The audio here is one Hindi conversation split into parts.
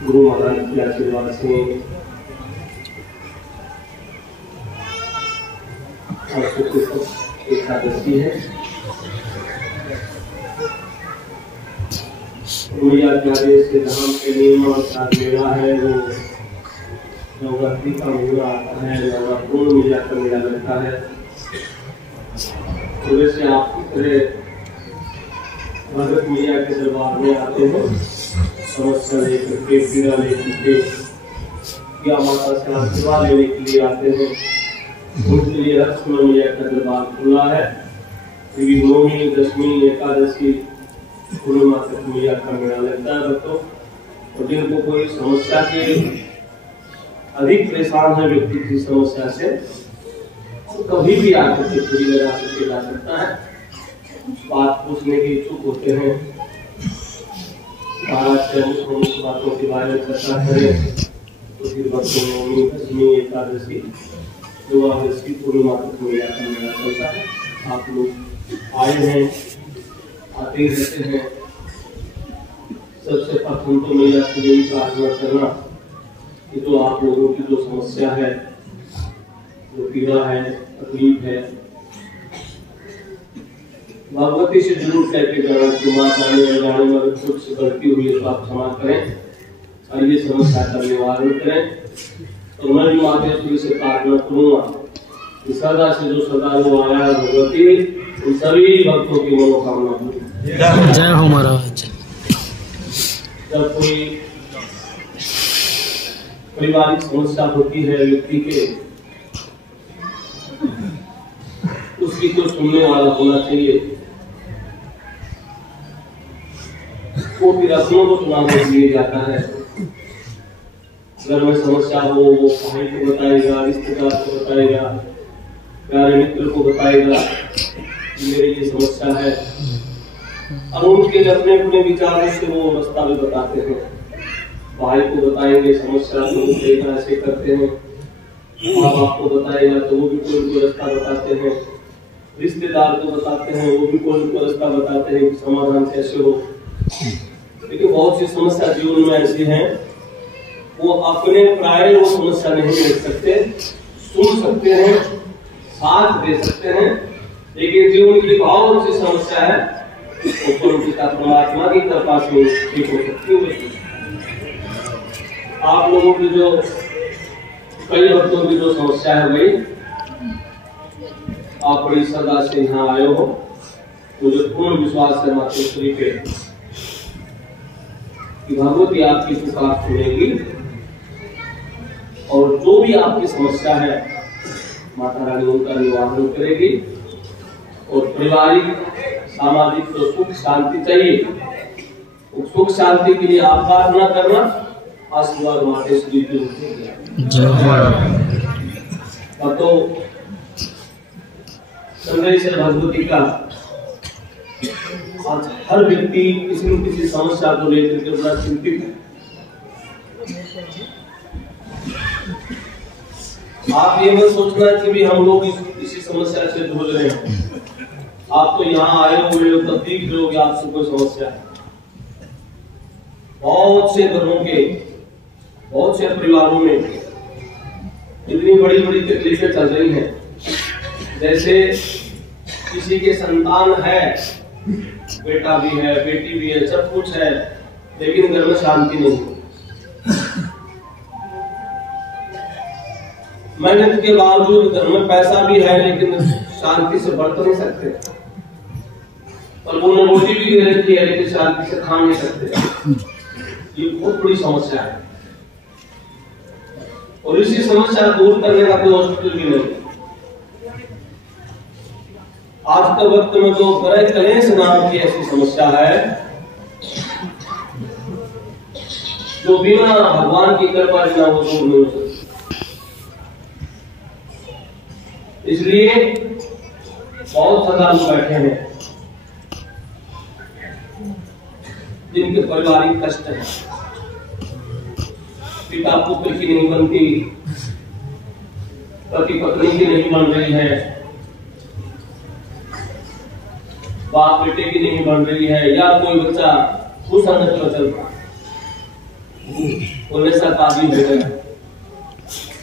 गुरु महाराज के आशीर्वाद से एकादशी है। मैया के आदेश से धाम के नियम और साथ मेला है वो नवरात्रि का मेला आता है, नवरात्रों में मैया का मेला लगता है। तो वैसे आप तरह भगत मैया के दरबार में आते हो, समस्या लेकर के, पीड़ा लेकर के या माता से आशीर्वाद लेने के लिए आते हैं, उनके लिए हर समय मैया का दरबार खुला है। नौमी, दशमी, एकादशी, पूर्णिमा तक मैया का मेला लगता है बच्चों। और जिनको कोई समस्या के अधिक परेशान है व्यक्ति की समस्या से, तो कभी भी आकर के पूरी लगा करके जा सकता है। बात पूछने के इच्छुक होते हैं, महाराज से मुख्य बातों के बारे में चर्चा करें, तो फिर बच्चों नौमी, दशमी, एकादशी, द्वादशी, पूर्णिमा तक मैया का मेला चलता है। आप लोग आए हैं, आते रहते हैं। सबसे प्रथम तो मैया से यही प्रार्थना करना कि जो आप लोगों की जो समस्या है, जो पीड़ा है, तकलीफ है, भगवती से जरूर कह के जाना कि माँ जाने जाने में अगर कुछ गलती हुई है तो आप क्षमा करें और ये समस्या का निवारण करें। तो मैं भी मातेश्वरी से प्रार्थना करूंगा कि सदा से जो सदा वो आया है भगवती उन सभी भक्तों की मनोकामना पूरी। जय हो महाराज। जब कोई पारिवारिक समस्या होती है व्यक्ति के, उसकी तो सुनने वाला होना चाहिए। वो फिर अपनों को सुनाने के लिए जाता है। घर में समस्या हो वो भाई को बताएगा, रिश्तेदार को बताएगा, प्यारे मित्र को बताएगा मेरी ये समस्या है। और उनके अपने अपने विचारों से वो रास्ता भी बताते हैं। भाई को बताएंगे समस्या तो वो ऐसे करते हैं, माँ बाप को बताएगा तो वो भी कोई उनको रास्ता बताते हैं, रिश्तेदार को बताते हैं वो भी कोई उनको रास्ता बताते हैं कि समाधान कैसे हो। लेकिन बहुत सी समस्या जीवन में ऐसी है वो अपने प्राय वो समस्या नहीं देख सकते, सुन सकते हैं, साथ दे सकते हैं, लेकिन जीवन की बहुत सी समस्या है वो पिता परमात्मा की कृपा से ठीक हो सकती है। आप लोगों की जो कई भक्तों की जो समस्या है भाई, आप बड़ी श्रद्धा से यहाँ आए हो, मुझे पूर्ण विश्वास है मातेश्वरी पे कि भगवती आपकी पुकार सुनेगी और जो भी आपकी समस्या है माता रानी उनका निवारण करेगी। और पारिवारिक सामाजिक तो सुख शांति चाहिए, सुख शांति के लिए आप प्रार्थना करना, आशीर्वाद मातेश्वरी की तो संदेश भगवती का आज हर व्यक्ति किसी न किसी समस्या को लेकर के बड़ा चिंतित है। आप ये मत सोचना कि भी हम लोग इसी समस्या से जूझ रहे हैं। आप तो यहाँ आए हुए हो तब देख रहे हो कि आपसे कोई समस्या है। बहुत से घरों के, बहुत से परिवारों में इतनी बड़ी बड़ी तकलीफें चल रही हैं। जैसे किसी के संतान है, बेटा भी है, बेटी भी है, सब कुछ है, लेकिन घर में शांति नहीं। मेहनत के बावजूद घर में पैसा भी है, लेकिन शांति से बढ़ तो नहीं सकते। और वो रोटी भी दे रखी है, लेकिन शांति से खा नहीं सकते। ये बहुत बड़ी समस्या है। और इसी समस्या दूर करने का कोई हॉस्पिटल भी नहीं। आज के वक्त में जो ग्रह कलेश नाम की ऐसी समस्या है जो बिना भगवान की कृपा बिना वो दूर नहीं हो सकती। इसलिए बहुत श्रद्धालु बैठे हैं जिनके पारिवारिक कष्ट है, पिता पुत्र की नहीं बनती, पति पत्नी की नहीं बन रही है, बाप बेटे की नहीं बन रही है, या कोई बच्चा कुसंगत में चलता वो नशा काजी हो गया,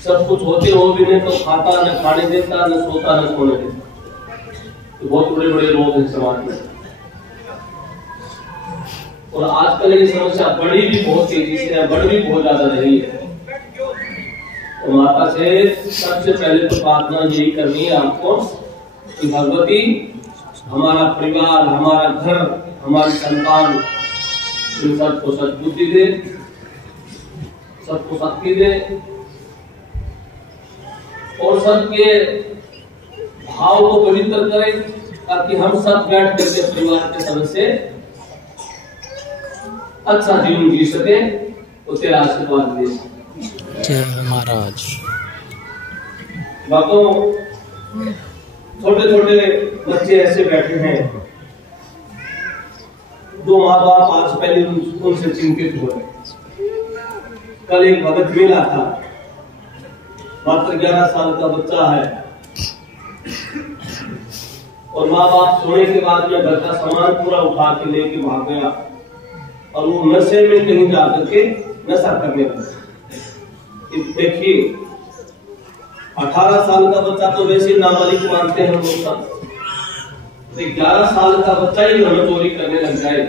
सब कुछ होते हो भी नहीं तो खाता न खाने देता, न सोता न सोने देता। तो बहुत बड़े बड़े लोग हैं समाज में, और आजकल ये समस्या बढ़ी भी बहुत तेजी से है, बढ़ भी बहुत ज्यादा रही है। तो माता से सबसे पहले तो प्रार्थना यही करनी है आपको कि भगवती हमारा परिवार, हमारा घर, हमारी संतान, इन सबको सद्बुद्धि दे, सबको शक्ति दे, और सबके भाव को पवित्र करे, ताकि हम सब बैठ करके परिवार के सदस्य अच्छा जीवन जी सके, उसे आशीर्वाद दे। जय महाराज। बातों छोटे छोटे बच्चे ऐसे बैठे हैं जो माँ बाप आज पहले उनसे चिंतित हुए। कल एक भगत मिला था, मात्र 11 साल का बच्चा है, और माँ बाप सोने के बाद में घर का सामान पूरा उठा के लेके भाग गया, और वो नशे में कहीं जाकर के नशा करने लगा। देखिए 18 साल का बच्चा तो वैसे नाबालिग मानते हैं लोग सब, 11 साल का बच्चा ही धन चोरी करने लग जाए,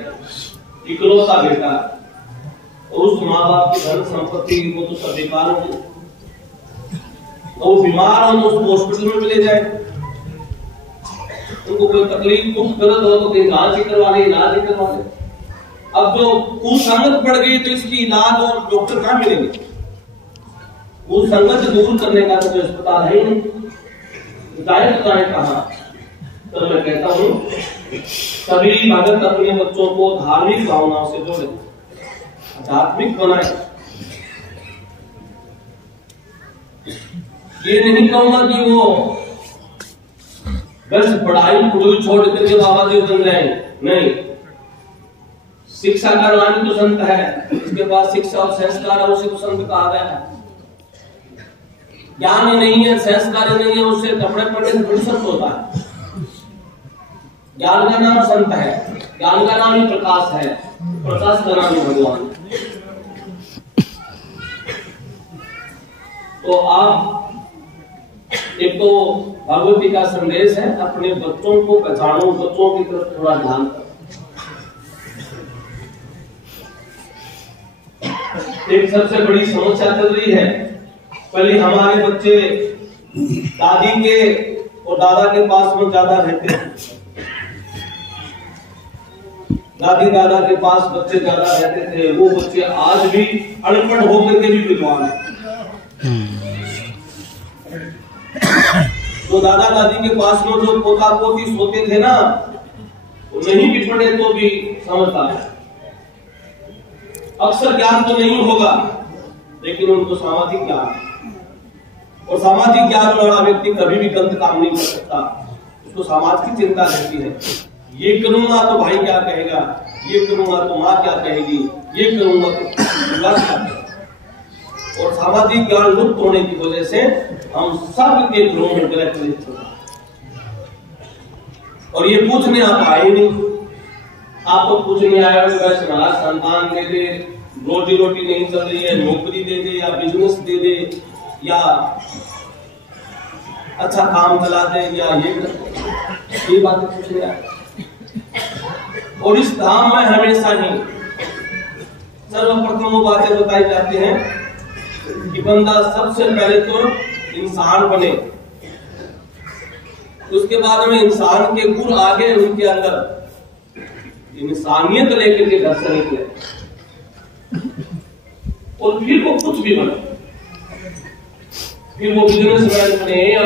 इकलौता बेटा, और उस माँ बाप की धन संपत्ति को तो सब बेकार हो, वो बीमार हो तो उसको हॉस्पिटल में ले जाए, उनको कोई तकलीफ कुछ दर्द हो तो कहीं इलाज ही करवा ले। अब जो कुसंगत पड़ गई तो इसकी इलाज और डॉक्टर कहाँ मिलेंगे? कुसंगत दूर करने का तो अस्पताल है ही नहीं, बताए कहा। तो मैं कहता हूँ सभी भगत अपने बच्चों को धार्मिक भावनाओं से जोड़े, आध्यात्मिक बनाए। ये नहीं कहूंगा कि वो बस पढ़ाई पढ़ाई छोड़ करके बाबा जी बन जाए, नहीं। शिक्षा का नाम तो संत है, इसके पास शिक्षा और संस्कार है, उसे तो संत कहा गया है। ज्ञान ही नहीं है, संस्कार ही नहीं है, उससे कपड़े पड़ने से थोड़ी संत होता है। ज्ञान का नाम संत है, ज्ञान का नाम ही प्रकाश है, प्रकाश का नाम ही भगवान। तो आप एक तो भगवती का संदेश है, अपने बच्चों को पहचानो, बच्चों की तरफ थोड़ा ध्यान करो। एक सबसे बड़ी समस्या चल रही है, पहले हमारे बच्चे दादी के और दादा के पास में ज्यादा रहते हैं, दादी दादा के पास बच्चे ज्यादा रहते थे, वो बच्चे आज भी अनपढ़ होकर के भी विद्वान हैं। तो दादा दादी के पास में जो पोता पोती सोते थे ना, वो नहीं भी पढ़े तो भी समझता है। अक्सर ज्ञान तो नहीं होगा, लेकिन उनको सामाजिक ज्ञान, और सामाजिक ज्ञान वाला व्यक्ति कभी भी गलत काम नहीं कर सकता, उसको समाज की चिंता रहती है। ये करूंगा तो भाई क्या कहेगा, ये करूंगा तो माँ क्या कहेगी, ये करूंगा तो क्या कहेगा। और सामाजिक ज्ञान लुप्त होने की वजह से हम सब के घरों में ग्रह कलेश होगा, और ये पूछने आप आए नहीं। आपको पूछने आया बस हमारा संतान दे दे, रोटी नहीं चल रही है, नौकरी दे दे या बिजनेस दे दे या अच्छा काम चला दे या ये बातें पूछने आए। और इस धाम में हमेशा ही सर्वप्रथम वो बातें बताई जाती हैं कि बंदा सबसे पहले तो इंसान बने, उसके बाद में इंसान के गुण आगे उनके अंदर इंसानियत लेकर के घर से निकले, और फिर वो कुछ भी बने, फिर वो बिजनेसमैन बने या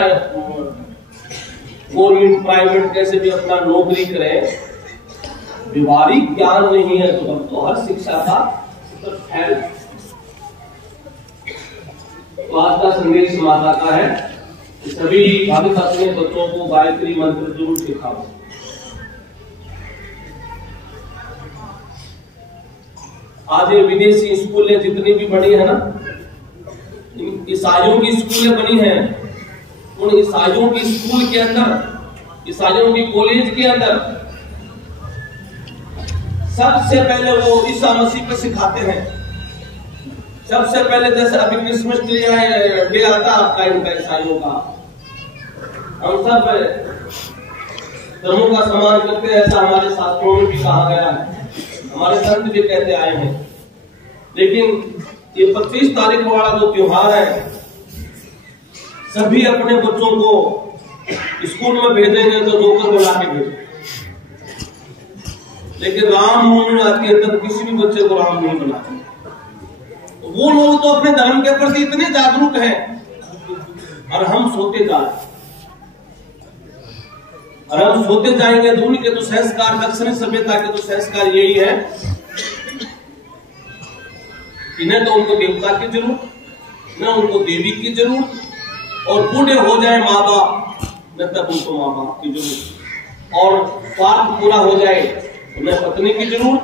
गवर्नमेंट प्राइवेट कैसे भी अपना नौकरी करें, व्यवहारिक ज्ञान नहीं है तो हर शिक्षा का फैल। तो आज का संदेश माता का है कि सभी भाविक अपने बच्चों को गायत्री मंत्र जरूर सिखाओ। आज ये विदेशी स्कूलें जितनी भी बनी है ना, ईसाइयों की स्कूलें बनी हैं, उन ईसाइयों की स्कूल के अंदर, ईसाइयों की कॉलेज के अंदर सबसे पहले वो ईसा मसीह पे सिखाते हैं। सबसे पहले जैसे अभी क्रिसमस डे आता आपका इनका ईसाइयों का, हम सब धर्मों का सम्मान करते हैं, ऐसा हमारे शास्त्रों में भी कहा गया है, हमारे संत भी कहते आए हैं। लेकिन ये 25 तारीख वाला जो त्योहार है, सभी अपने बच्चों को स्कूल में भेजेंगे तो जोकर बना के भेजेंगे, लेकिन रामनवमी आती है तब किसी भी बच्चे को राम नहीं बनाते। वो लोग तो अपने धर्म के प्रति इतने जागरूक हैं और हम सोते जा रहे, और हम सोते जाएंगे तो उनके तो संस्कार, दक्षिणी सभ्यता के तो संस्कार यही है कि न तो उनको देवता की जरूरत, न उनको देवी की जरूरत, और बूढ़े हो जाए माँ बाप न तब उनको माँ बाप की जरूरत, और स्वार्थ पूरा हो जाए तो न पत्नी की जरूरत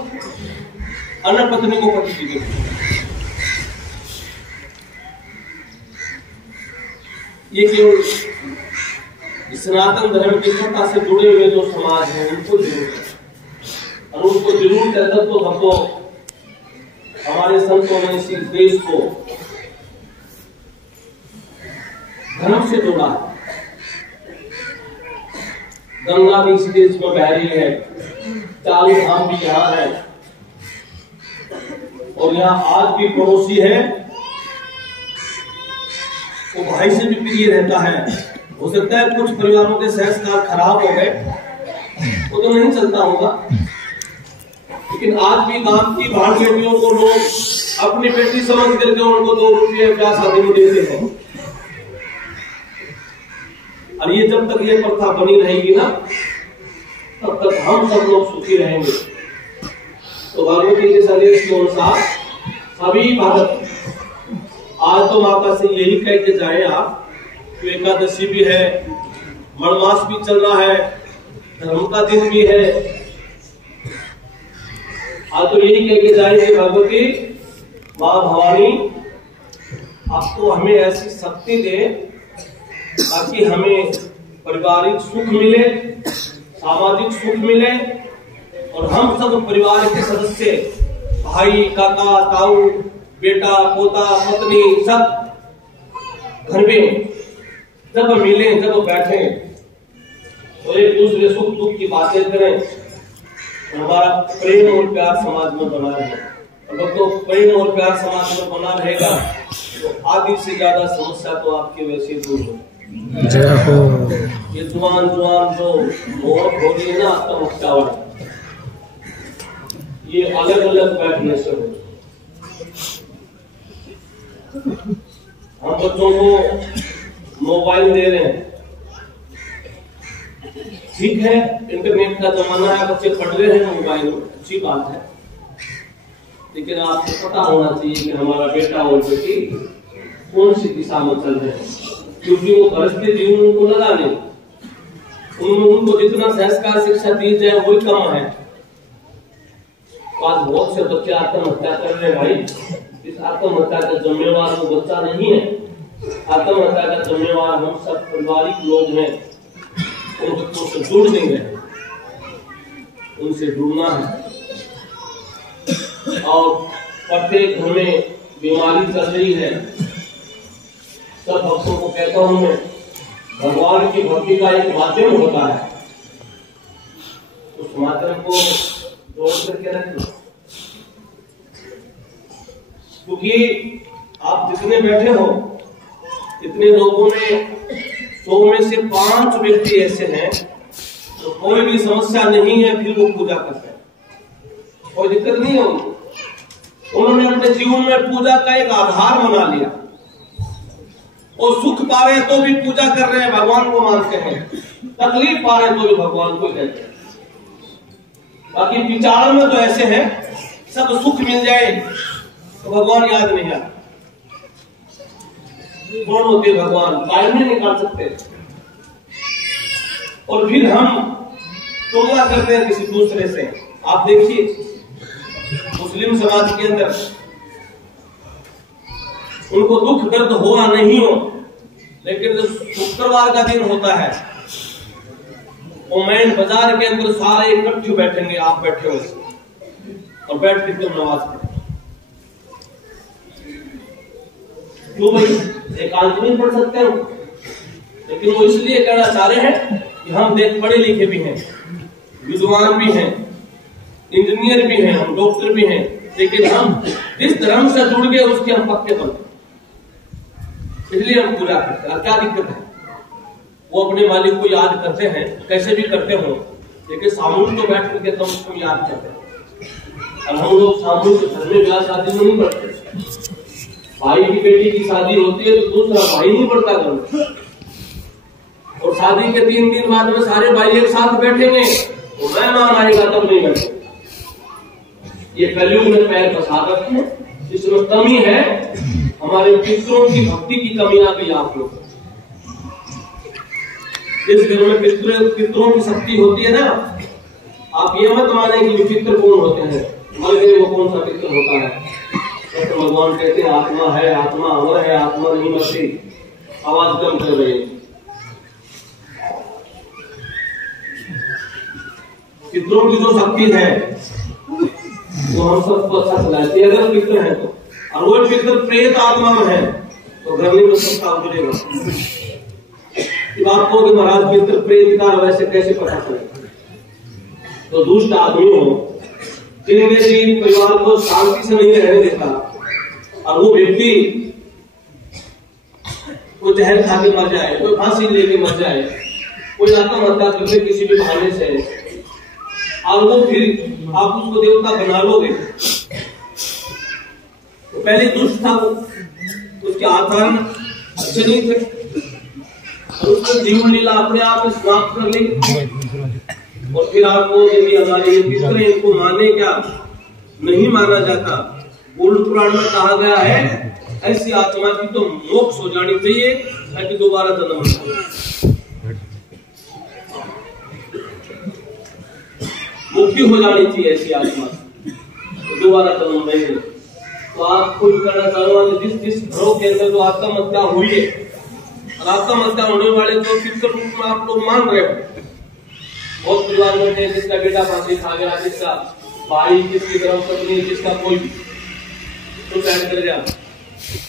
और न पत्नी को पति की जरूरत। ये केवल सनातन धर्म की सत्ता से जुड़े हुए जो समाज है उनको जरूरत है, और उनको जरूरत है तब तो हमको हमारे संतों ने इसी देश को धर्म से जोड़ा है। गंगा भी इस देश में बह रही है, चालू धाम भी यहाँ है, और यहाँ आज भी पड़ोसी है वो भाई से भी प्रिय रहता है। हो सकता है कुछ परिवारों के संस्कार खराब हो गए, वो तो नहीं चलता होगा, लेकिन आज भी गांव की भाड़ बेटियों को लोग अपनी बेटी समझ करके उनको 2 रुपये ब्याह शादी में देते हैं। और ये जब तक ये प्रथा बनी रहेगी ना, तब तक हम सब लोग सुखी रहेंगे। तो भगवती के संदेश के अनुसार सभी भक्त आज तो माता से यही कह के जाए आप, तो एकादशी भी है, मणमास भी चल रहा है, धर्म का दिन भी है, आज तो यही कह के जाएंगे भगवती माँ भवानी आप तो हमें ऐसी शक्ति दे ताकि हमें पारिवारिक सुख मिले, सामाजिक सुख मिले, और हम सब परिवार के सदस्य, भाई, काका, ताऊ, बेटा, पोता, पत्नी, सब घर में जब मिले, जब बैठे तो एक दूसरे सुख दुख की बातें करें, हमारा प्रेम और प्यार समाज में बना रहे। अगर तो प्रेम और प्यार समाज में बना रहेगा तो आधी से ज्यादा समस्या तो आपके वैसे दूर हो। ये जुआन जो बहुत हो रही है ना आत्महत्या वाली, ये अलग अलग बैठने से हो। हम बच्चों को मोबाइल दे रहे हैं, ठीक है, इंटरनेट का जमाना है, बच्चे पढ़ रहे हैं मोबाइल में, अच्छी बात है, लेकिन आपको पता होना चाहिए कि हमारा बेटा और बेटी कौन सी दिशा में चल रहे हैं, क्योंकि वो गृहस्थी जीवन उनको लगा नहीं, उनको जितना संस्कार शिक्षा दी जाए वही कम है। आज बहुत से बच्चे आत्महत्या कर रहे हैं भाई, इस आत्महत्या का जिम्मेवार वो बच्चा नहीं है, आत्महत्या का जिम्मेवार हम सब पारिवारिक लोग हैं। उन बच्चों से जुड़ नहीं रहे, उनसे जुड़ना है। और प्रत्येक घर में बीमारी चल रही है, सब भक्तों को कहता हूं मैं, भगवान की भक्ति का एक माध्यम होता है, उस माध्यम को जोड़ करके रखें, क्योंकि आप जितने बैठे हो इतने लोगों में 100 में से 5 व्यक्ति ऐसे हैं तो कोई भी समस्या नहीं है, फिर वो पूजा करते हैं, कोई दिक्कत नहीं है उनको। उन्होंने अपने जीवन में पूजा का एक आधार बना लिया, और सुख पा रहे हैं तो भी पूजा कर रहे हैं, भगवान को मानते हैं, तकलीफ पा रहे हैं तो भी भगवान को कहते हैं। बाकी विचार में तो ऐसे है, सब सुख मिल जाए तो भगवान याद नहीं आता। कौन होते भगवान, टाइम नहीं निकाल सकते। और फिर हम तुलना करते हैं किसी दूसरे से। आप देखिए मुस्लिम समाज के अंदर उनको दुख दर्द हुआ नहीं हो, लेकिन जो शुक्रवार का दिन होता है वो मेन बाजार के अंदर सारे इकट्ठे बैठेंगे, आप बैठे हो और बैठ के तुम नमाज पढ़ो। क्यों भाई, एकांत नहीं पढ़ सकते हो? लेकिन वो इसलिए कहना चाह रहे हैं कि हम देख पढ़े लिखे भी हैं, विद्वान भी हैं, इंजीनियर भी हैं, हम डॉक्टर भी हैं, लेकिन हम जिस धर्म से जुड़ गए उसके हम पक्के बनते, इसलिए हम पूजा करते हैं। क्या दिक्कत है? वो अपने मालिक को याद करते हैं, कैसे भी करते हो, लेकिन सामूहिक तो बैठ करके कम से कम याद करते हैं। और हम लोग सामूहिक घर में ब्याह शादी में नहीं पढ़ते। भाई की बेटी की शादी होती है तो दूसरा भाई नहीं पढ़ता घर में, और शादी के 3 दिन बाद में सारे भाई एक साथ बैठेंगे तो मेहमान आएगा तब नहीं बैठेंगे। ये कलयुग में पैर फंसा रखे हैं, इसमें कमी है, हमारे पितरों की भक्ति की कमी आ गई आप लोग। जिस घर में पितरों की शक्ति होती है ना, आप ये मत माने कि पितर कौन होते हैं, मर गए वो कौन सा पितर होता है। तो भगवान कहते हैं आत्मा है, आत्मा अमर है, आत्मा नहीं मरती। आवाज कम कर रही है। पितरों की जो शक्ति है वो हम सबको अच्छा चलाती है अगर पितर है तो, और वो पितर प्रेत आत्मा में है तो घर में सबका उतरेगा। बात को महाराज पितर प्रेत का वैसे कैसे पता चलेगा? तो दुष्ट आदमी हो जिनके परिवार को शांति से नहीं रहने देता, और वो व्यक्ति कोई जहर खा के मर जाए, कोई फांसी लेके मर जाए, कोई आत्महत्या करके किसी भी बहाने से, और वो फिर आप उसको देवता बना लोगे, तो पहले दुष्ट था वो, उसके आचरण अच्छे नहीं थे, और उसने जीवन लीला अपने आप समाप्त कर ली। और फिर आपको यदि हमारे पितर इनको माने क्या नहीं माना जाता, उल्ट पुराण में कहा गया है ऐसी आत्मा की तो मोक्ष हो जानी चाहिए ताकि दोबारा जन्म हो। मुक्ति हो जानी चाहिए ऐसी आत्मा, तो दोबारा जन्म नहीं। तो आप कुछ करना चाहूंगा, जिस घरों के अंदर जो आत्महत्या हुई है, और आत्महत्या होने वाले जो पितर रूप में आप लोग मान रहे हो, बहुत परिवार में जिसका बेटा फांसी खा गया, जिसका भाई, किसकी तरफ पत्नी, जिसका कोई भी तो बैठ कर गया,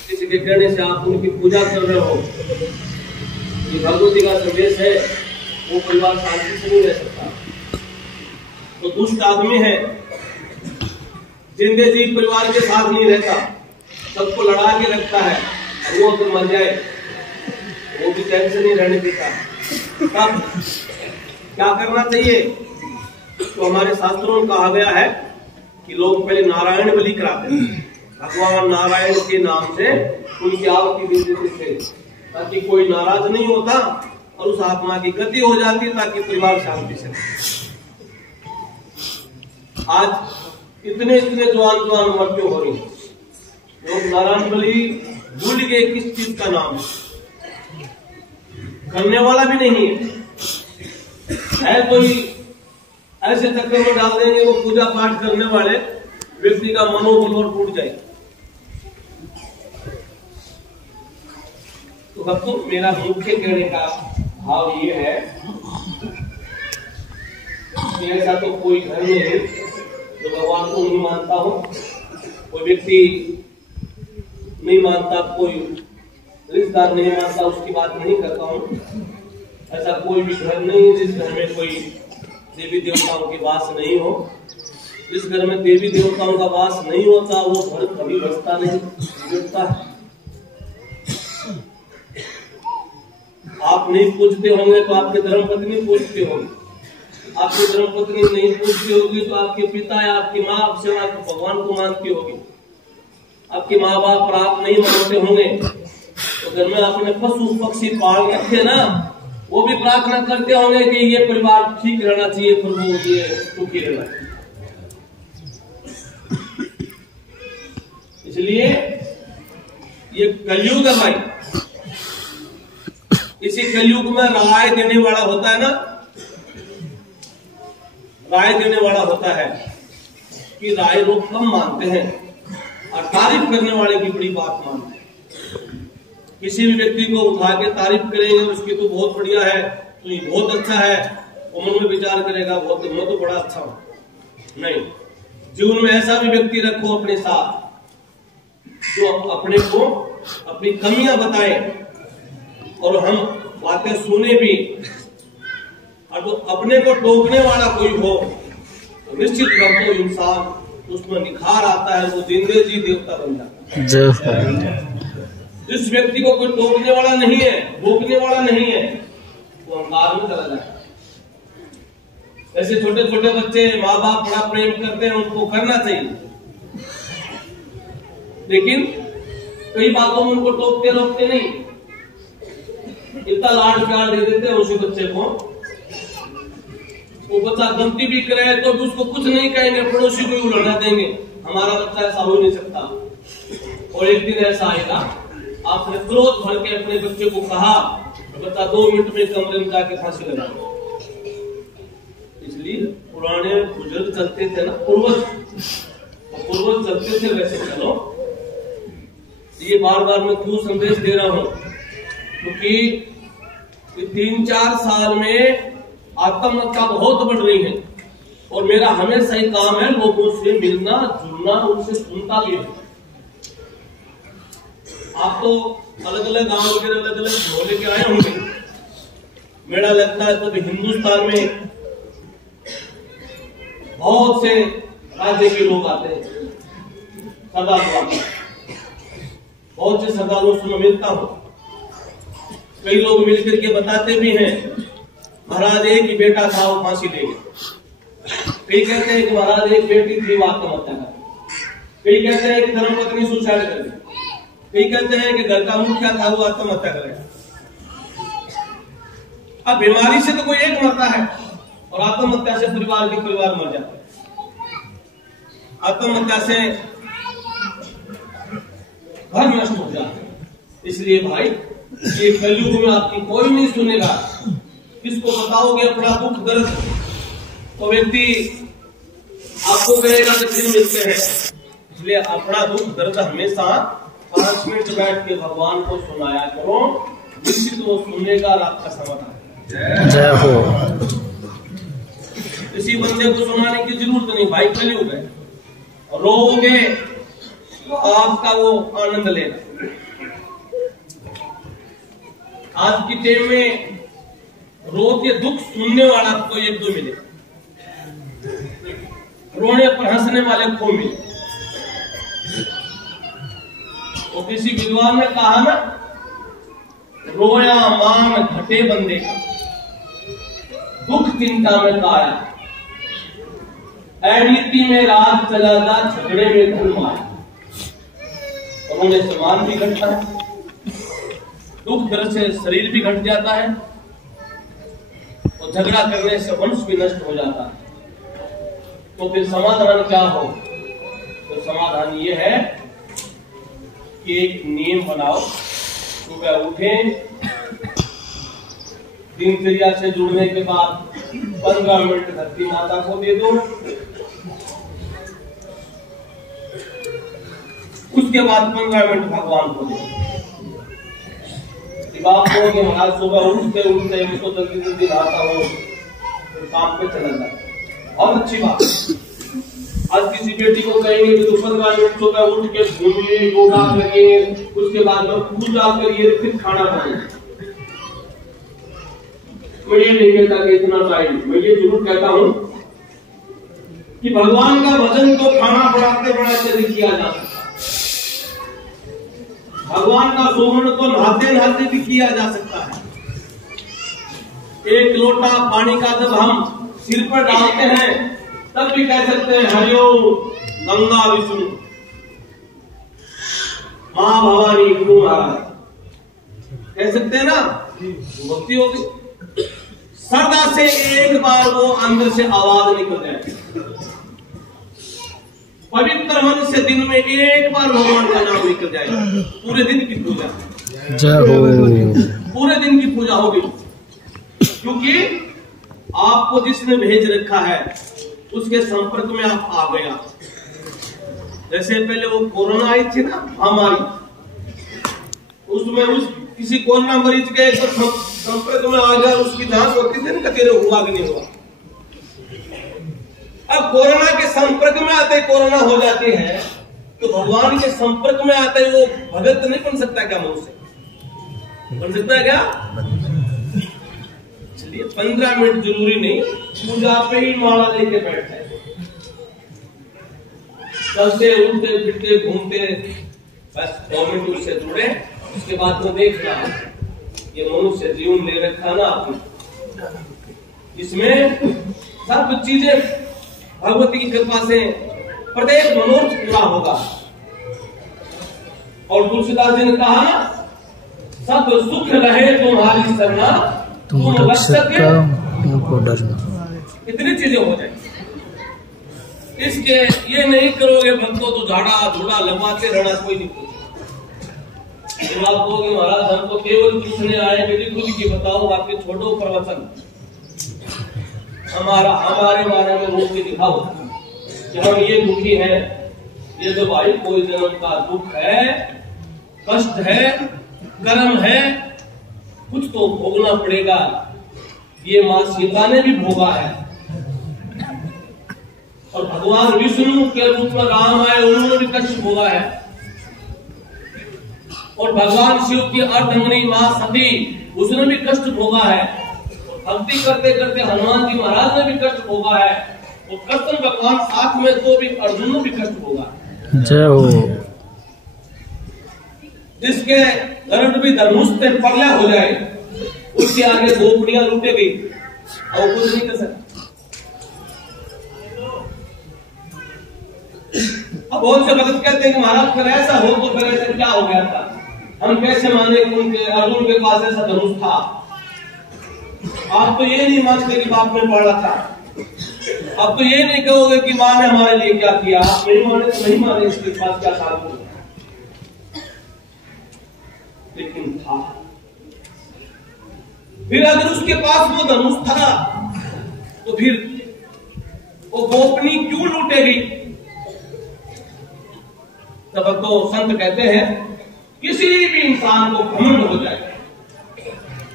किसी के कहने से आप उनकी पूजा कर रहे हो, ये भगवती का संदेश है, वो परिवार शांति से नहीं रह सकता। तो दुष्ट आदमी है, जिंदे जी परिवार के साथ नहीं रहता, सबको लड़ा के रखता है, और वो अगर मर जाए वो भी चैन से नहीं रहने देता। तब क्या करना चाहिए? तो हमारे शास्त्रों में कहा गया है कि लोग पहले नारायण बलि कराते हैं, भगवान नारायण के नाम से उनकी आहुति दे देते थे, ताकि कोई नाराज नहीं होता और उस आत्मा की गति हो जाती, ताकि परिवार शांति से। आज इतने जवान मृत्यु हो रही, लोग नारायण बलि भूल गए किस चीज का नाम करने वाला भी नहीं है। कोई ऐसे चक्कर में डाल देंगे वो पूजा पाठ करने वाले व्यक्ति का मनोबल और टूट जाए। तो भक्तों, मेरा मुख्य कहने का भाव ये है कि ऐसा तो कोई घर में है जो भगवान को नहीं मानता हो, कोई व्यक्ति नहीं मानता, कोई रिश्तेदार नहीं मानता, उसकी बात नहीं करता हूँ। ऐसा कोई भी घर नहीं जिस घर में कोई देवी देवताओं की वास नहीं हो। जिस घर में देवी देवताओं का वास नहीं होता वो घर कभी बसता नहीं, बिगड़ता है। आप नहीं पूजते होंगे तो आपके धर्मपत्नी पूजते होंगे, आपकी धर्मपत्नी नहीं पूजती होगी तो आपके पिता या आपकी माँ आपसे भगवान को मानती होगी, आपके माँ बाप और आप नहीं मानते होंगे तो घर में अपने पशु पक्षी पाल रखे ना, वो भी प्रार्थना करते होंगे कि ये परिवार ठीक रहना चाहिए, प्रभु ये सुखी रहना चाहिए। इसलिए ये कलयुग है भाई, इसी कलयुग में राय देने वाला होता है ना, राय देने वाला होता है कि राय लोग कम मानते हैं और तारीफ करने वाले की बड़ी बात मानते हैं। किसी भी व्यक्ति को उठा के तारीफ करेंगे, उसकी तो बहुत बढ़िया है, तो ये बहुत अच्छा है, वो मन में विचार करेगा बहुत मैं तो बड़ा अच्छा हूं। नहीं, जीवन में ऐसा भी व्यक्ति रखो अपने साथ जो अपने को अपनी कमियां बताए और हम बातें सुने भी, और तो अपने को टोकने वाला कोई हो तो निश्चित रखो इंसान उसमें निखार आता है, वो जिंदे जी देवता बन जाता है। जिस व्यक्ति को कोई टोकने वाला नहीं है, भोगने वाला नहीं है, वो अहंकार में चला जाता है। ऐसे छोटे छोटे बच्चे माँ बाप बड़ा प्रेम करते हैं, उनको करना चाहिए, लेकिन कई बातों में उनको टोकते रोकते नहीं, इतना लाड प्यार दे देते हैं उसी बच्चे को। वो बच्चा गलती भी करे तो भी उसको कुछ नहीं कहेंगे, पड़ोसी को ही उलझा देंगे, हमारा बच्चा ऐसा हो नहीं सकता। और एक दिन ऐसा आएगा, आपने क्रोध भर के अपने बच्चे को कहा, बच्चा 2 मिनट में कमरे में जाके फांसी लगा। इसलिए पुराने बुजुर्ग चलते थे ना, पूर्वज चलते थे, वैसे चलो। ये बार बार मैं क्यों संदेश दे रहा हूं, क्योंकि 3-4 साल में आत्महत्या बहुत बढ़ रही है, और मेरा हमेशा ही काम है लोगों से मिलना जुलना, उनसे सुनता भी है। आप तो अलग अलग गांव के अलग अलग मोहल्ले के आए होंगे, मेला लगता है तो हिंदुस्तान में बहुत से राज्य के लोग आते हैं, श्रद्धालु, बहुत से श्रद्धालुओं से मैं मिलता हूं। कई लोग मिलकर के बताते भी हैं, महाराज एक ही बेटा था वो फांसी ले गया। कई कहते हैं कि महाराज एक बेटी थी वो आत्महत्या कर, कई कहते हैं कि धर्मपत्नी सुसाइड कर दी, कई कहते हैं कि घर का मुखिया था वो आत्महत्या कर गया। अब बीमारी से तो कोई एक मरता है और आत्महत्या से परिवार मर जाता है। आत्महत्या से घर नष्ट हो जाता है। इसलिए भाई ये कलयुग में आपकी कोई नहीं सुनेगा। किसको बताओगे अपना दुख दर्द तो व्यक्ति आपको कहेगा कि फिर मिलते हैं। इसलिए अपना दुख दर्द हमेशा 5 मिनट बैठ के भगवान को सुनाया करो, निश्चित वो सुनेगा और आपका समाधान। जय हो। किसी बंदे को सुनाने की जरूरत नहीं भाई, कलयुग है। रोओगे तो आपका वो आनंद लेगा। आज की टाइम में रो के दुख सुनने वाला कोई एक दो मिले, रोने पर हंसने वाले को मिले। तो किसी विद्वान ने कहा ना, रोया मान घटे बंदे का, दुख चिंता में काया, अनीति में राज चलाता, झगड़े में धन माया। रोने से मान भी घटता है, दुख दर्द से शरीर भी घट जाता है, और झगड़ा करने से वंश भी नष्ट हो जाता है। तो फिर समाधान क्या हो? तो समाधान ये है कि एक नियम बनाओ, सुबह उठें, दिनचर्या से जुड़ने के बाद 15 मिनट धरती माता को दे दो, उसके बाद 15 मिनट भगवान को दे दो। आप कहोगे महाराज सुबह उठते उठते उसको जल्दी जल्दी नहाता हूँ, फिर काम पे चला जाता, बहुत अच्छी बात। आज किसी बेटी को कहेंगे कि 15 मिनट सुबह उठ के घूमिए, योगा करिए, उसके बाद में पूजा करिए, फिर खाना खाइए। मैं ये नहीं कहता कि इतना टाइम, मैं ये जरूर कहता हूँ कि भगवान का भजन तो खाना बढ़ाते बढ़ाते भी किया जा सकता है। भगवान का सुमरण तो नहाते नहाते भी किया जा सकता है। एक लोटा पानी का जब हम सिर पर डालते हैं तब भी कह सकते हैं हरिओम गंगा विष्णु मां भवानी गुरु महाराज। कह सकते हैं ना, भक्ति होगी। सदा से एक बार वो अंदर से आवाज निकल जाए, पवित्र मन से दिन में एक बार भगवान का नाम निकल जाएगा, पूरे दिन की पूजा, पूरे दिन की पूजा होगी। क्योंकि आपको जिसने भेज रखा है उसके संपर्क में आप आ गया। जैसे पहले वो कोरोना आई थी ना महामारी, उसमें उस किसी कोरोना मरीज के संपर्क में आ गया, उसकी जांच होती थी ना तेरे हुआ कि नहीं हुआ। अब कोरोना के संपर्क में आते कोरोना हो जाती है, तो भगवान के संपर्क में आते वो भगत नहीं बन सकता क्या? मुंह से बन सकता है क्या? चलिए 15 मिनट जरूरी नहीं, पूजा पे ही माला लेके बैठ जाए, चलते उठते फिरते घूमते, बस 2 मिनट उससे जुड़े। उसके बाद तो देखना ये मनुष्य जीवन ले रखा ना आपने, इसमें सब चीजें भगवती की कृपा से प्रत्येक मनोरथ पूरा होगा। और तुलसीदास जी ने कहा ना, सब सुख रहे तुम्हारी सरना, तुम रक्षक तुमको डरना, इतनी चीजें हो जाएंगी। इसके ये नहीं करोगे भक्तों तो झाड़ा झूड़ा लगवाते रहना, कोई नहीं पूछे। जब आप कहोगे महाराज हम तो केवल पूछने आए, मेरी खुद की बताओ, बाकी छोड़ो प्रवचन, हमारे बारे में रोक के दिखाओ कि हम ये दुखी हैं। ये तो भाई कोई जन्म का दुख है, कष्ट है, कर्म है, कुछ तो भोगना पड़ेगा। ये माँ सीता ने भी भोगा है, और भगवान विष्णु के रूप में राम आए, उन्होंने भी कष्ट भोगा है। और भगवान शिव की अर्धंगिनी माँ सती, उसने भी कष्ट भोगा है। भक्ति करते करते हनुमान जी महाराज ने भी कष्ट भोगा है। और कृष्ण भगवान साथ में तो भी अर्जुन ने भी कष्ट भोगा है। जय हो। जिसके गरुड़ भी धनुष पे प्रलय हो जाए, उसके आगे गोपनियां लूटे गई और कुछ नहीं कर सकता। अब बहुत से भक्त कहते हैं कि महाराज फिर ऐसा हो तो फिर ऐसा क्या हो गया था, हम कैसे माने कि उनके अर्जुन के पास ऐसा धनुष था। आप तो ये नहीं मानते कि बाप ने पढ़ा था, आप तो ये नहीं कहोगे कि माँ ने हमारे लिए क्या किया। आप नहीं माने तो नहीं माने, इसके पास क्या साधन, लेकिन था। फिर अगर उसके पास वो धनुष था तो फिर वो गोपनी क्यों लूटेगी? तब तो संत कहते हैं किसी भी इंसान को घमंड हो जाए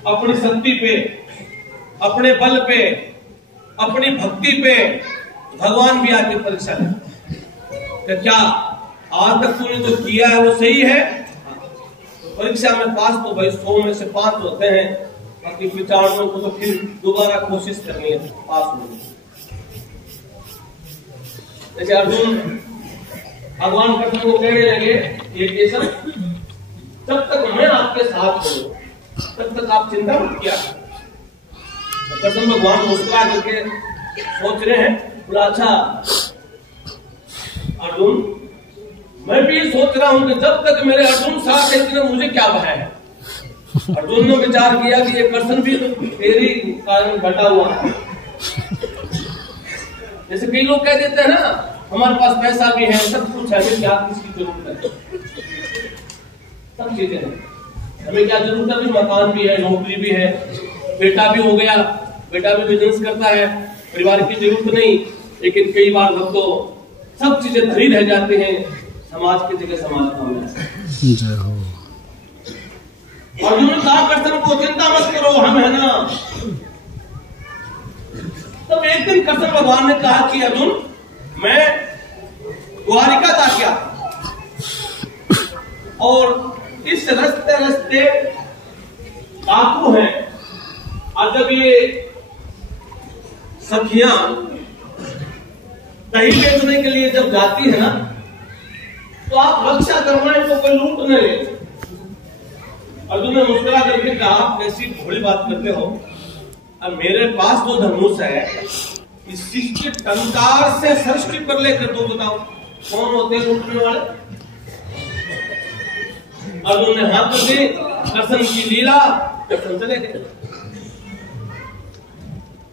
अपनी शक्ति पे, अपने बल पे, अपनी भक्ति पे, भगवान भी आके परीक्षा ले क्या आज तक तूने जो किया है वो सही है। परीक्षा में पास तो भाई 100 में से 5 होते हैं, बाकी 95 को तो फिर दोबारा कोशिश करनी है पास होने। जैसे अर्जुन भगवान कृष्ण को कहने लगे, ये केशव जब तक मैं आपके साथ हूं तब तक आप चिंता मत किया। कृष्ण भगवान मुस्कुरा करके सोच रहे हैं, बोला अच्छा अर्जुन, मैं भी सोच रहा हूं कि जब तक मेरे अर्जुन साथ है इतने मुझे क्या भय है। अर्जुन ने विचार किया कि ये कृष्ण भी तेरी कारण घटा हुआ है। जैसे कई लोग कह देते हैं ना, हमारे पास पैसा भी है, सब कुछ है, हमें क्या किसकी जरूरत है, सब चीजें हैं, हमें क्या जरूरत है, भी मकान भी है, नौकरी भी है, बेटा भी हो गया, बेटा भी बिजनेस करता है, परिवार की जरूरत नहीं। लेकिन कई बार भक्तों सब चीजें धरी रह जाते हैं, समाज की जगह समाज काम है। अर्जुन ने कहा कृष्ण को चिंता मत करो, हम है ना। तब एक दिन कृष्ण भगवान ने कहा कि अर्जुन मैं द्वारिका जा गया और इस रास्ते रास्ते डाकू हैं, और जब ये सखियां दही बेचने के लिए जब जाती है ना, तो आप रक्षा करना है तो कोई लूट न ले। अर्जुन ने मुस्कुरा करके कहा, आप कैसी भोली बात करते हो, अब मेरे पास जो धनुष है इसकी टंकार से सृष्टि पर लेकर दो, बताओ कौन होते हैं लूटने वाले। अर्जुन ने हाथ कर दी, कृष्ण की लीला, कृष्ण चले गए।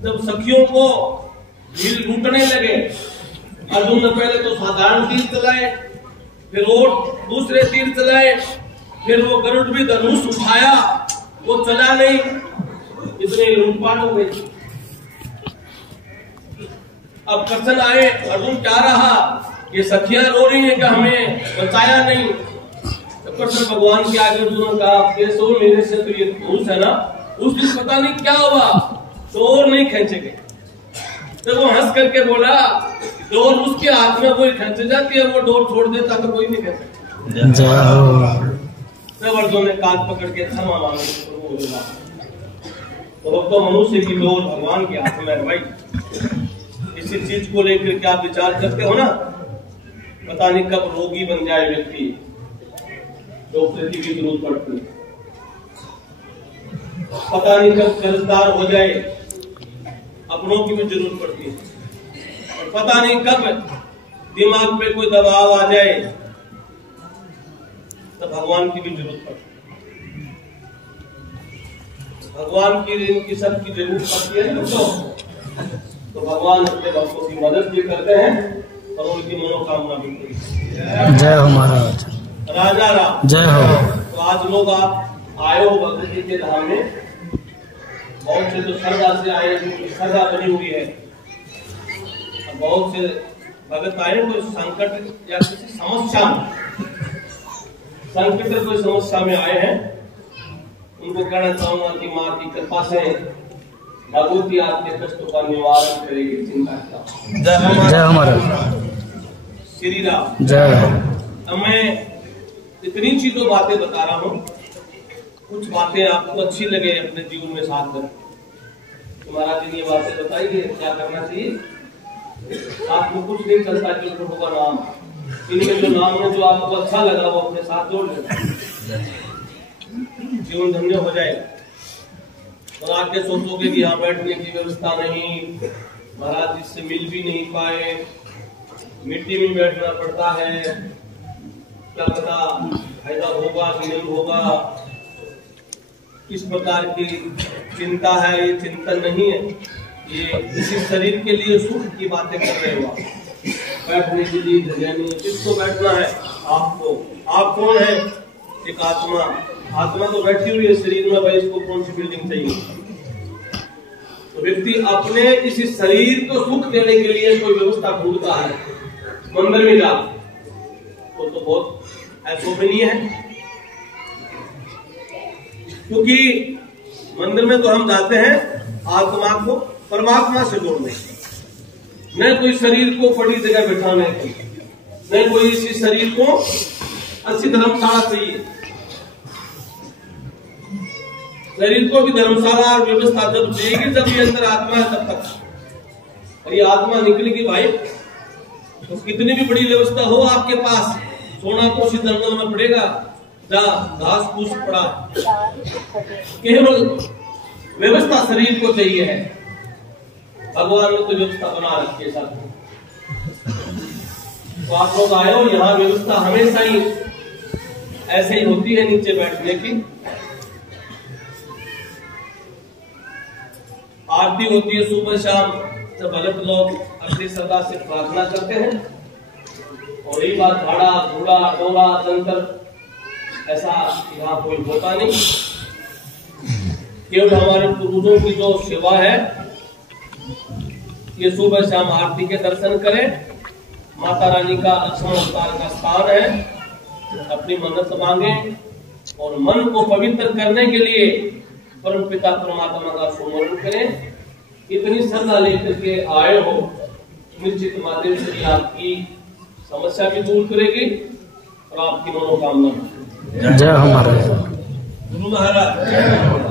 जब सखियों को ढील लूटने लगे, अर्जुन ने पहले तो साधारण तीर चलाए, फिर और दूसरे तीर चलाए, फिर वो गरुड़ भी धनुष उठाया, वो चला नहीं, इतनी लूटपाट हो गई। अब कृष्ण आए, अर्जुन क्या रहा, ये सखियां रो रही हैं कि हमें बचाया नहीं। तो कृष्ण भगवान के आगे अर्जुन ने कहा, केशव मेरे से तो ये धनुष है ना, उस दिन पता नहीं क्या हुआ, तो और नहीं खींचेंगे। तो वो हंस करके बोला, डोर उसके हाथ में वही खींच जाती है, वो डोर छोड़ देता तो कोई नहीं खींचता। तब अर्जुन ने कान पकड़ के क्षमा मांगी। तो मनुष्य की डोर भगवान के हाथ में है भाई। किसी चीज को लेकर क्या विचार करते हो ना, पता नहीं कब रोगी बन जाए व्यक्ति, डॉक्टर की भी जरूरत पड़ती है। पता नहीं कब कर्जदार हो जाए, अपनों की भी जरूरत पड़ती है। और पता नहीं कब दिमाग पे कोई दबाव आ जाए, तो भगवान की भी जरूरत पड़ती है। भगवान की इनकी सबकी जरूरत पड़ती है तो भगवान अपने भक्तों की मदद भी करते हैं और उनकी मनोकामना भी पूरी। जय हो महाराज, राजा राम जय हो। तो आज लोग आप आए हो भगत जी के धाम में, बहुत से तो श्रद्धा से आए, श्रद्धा बनी हुई है। बहुत से भगत आए कोई संकट या किसी समस्या में, संकट कोई समस्या में आए हैं। उनको कहना चाहूंगा कि माँ की कृपा से भगवती आपके कष्टों का निवारण करेगी, चिंता क्या। जय हमारा श्री राम जय। मैं इतनी चीजों बातें बता रहा हूँ, कुछ बातें आपको अच्छी लगे अपने जीवन में साथ कर। तो महाराज जी ये बातें बताइए क्या करना चाहिए। आपको कुछ नहीं चलता कि प्रभु का नाम, इनमें जो नाम है जो आपको अच्छा लगा वो अपने साथ जोड़ लेना, जीवन धन्य हो जाएगा। और आके सोचोगे कि यहाँ बैठने की व्यवस्था नहीं, महाराज जी से मिल भी नहीं पाए, मिट्टी में बैठना पड़ता है, क्या पता फायदा होगा कि नहीं होगा, इस प्रकार की चिंता है। ये चिंतन नहीं है, ये इसी शरीर के लिए सुख की बातें कर रहे हो। बैठने के लिए जगह नहीं, किसको बैठना है आपको। आप कौन है, एक आत्मा, आत्मा तो बैठी हुई है शरीर में, भाई इसको कौन सी बिल्डिंग चाहिए। तो व्यक्ति अपने इसी शरीर को सुख देने के लिए कोई व्यवस्था ढूंढता है, मंदिर में जा तो बहुत अशोभनीय है, क्योंकि मंदिर में तो हम जाते हैं आत्मा को परमात्मा से जोड़ने, न कोई शरीर को बड़ी जगह बैठाने के, न कोई इसी शरीर को अच्छी धर्मशाला चाहिए। शरीर को भी धर्मशाला और व्यवस्था जब चाहिए जब ये अंदर आत्मा है तब तक। और ये आत्मा निकलेगी भाई तो कितनी भी बड़ी व्यवस्था हो आपके पास, सोना तो उसी जंगल में पड़ेगा जहाँ घास फूस पड़ा, केवल व्यवस्था शरीर को चाहिए है। भगवान ने तो व्यवस्था बना रखी है सब। तो आप लोग आए हो, यहाँ व्यवस्था हमेशा ही ऐसे ही होती है नीचे बैठने की। आरती होती है सुबह शाम, जब भगत लोग अपनी श्रद्धा से प्रार्थना करते हैं। और यही बात भाड़ा घोड़ा डोला जंतर ऐसा यहाँ कोई होता नहीं, केवल हमारे पूर्वजों की जो सेवा है ये सुबह शाम आरती के दर्शन करें। माता रानी का लक्ष्मण अवतार का स्थान है, अपनी मन्नत मांगे और मन को पवित्र करने के लिए परम पिता परमात्मा का सुमरण करें। इतनी श्रद्धा लेकर के आए हो, निश्चित माध्यम से आपकी समस्या भी दूर करेगी और आपकी मनोकामना। जय हमारा गुरु महाराज।